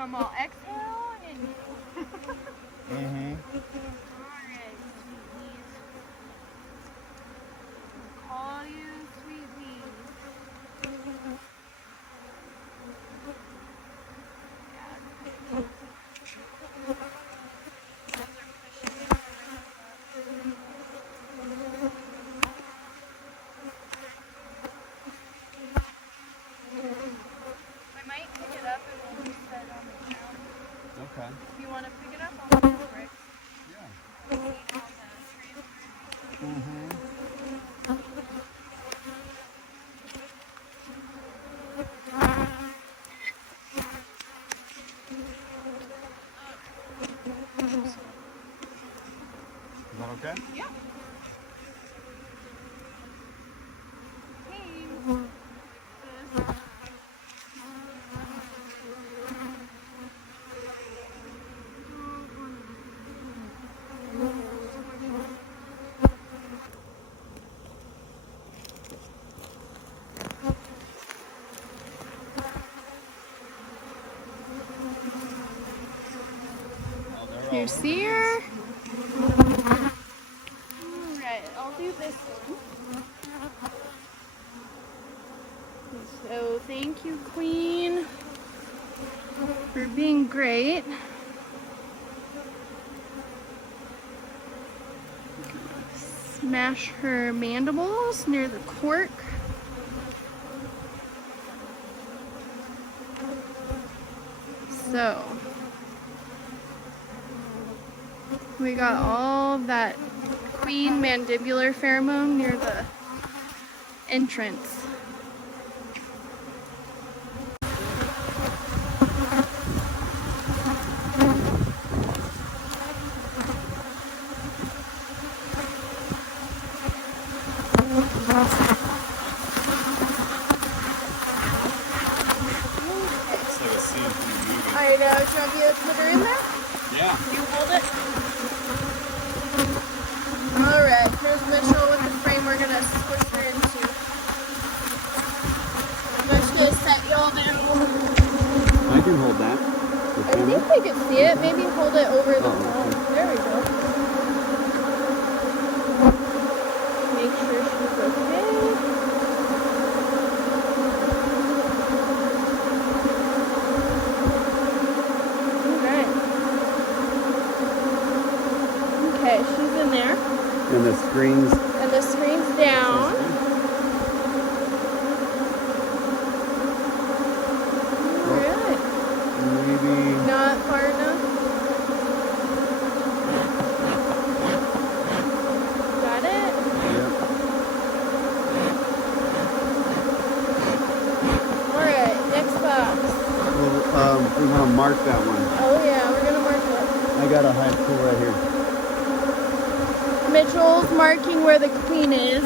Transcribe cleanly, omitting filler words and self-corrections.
them all. Exhale and inhale. Mm-hmm. Alright, sweeties. I'll call you sweeties. I might pick it up and we'll just set it on the ground. Okay. If you want to pick it up, I'll pick it bricks. Yeah. Mm-hmm. Mm-hmm. Is that okay? Yeah. You see her? Alright, I'll do this one. So thank you, Queen, for being great. Smash her mandibles near the cork. So we got all that queen mandibular pheromone near the entrance. I know. Do you want me to put her in there? Yeah. You hold it. Alright, here's Mitchell with the frame we're going to squish her into. I'm just going to set y'all down. I can hold that. I think they can see it. Maybe hold it over the phone. There we go. Make sure she's okay. Okay, she's in there. And the screen's... And the screen's down. Alright. Maybe... Not far enough. Got it? Yep. Alright, next box. Well, we want to mark that one. Oh yeah, we're gonna mark it. I got a hive tool right here. Mitchell's marking where the queen is.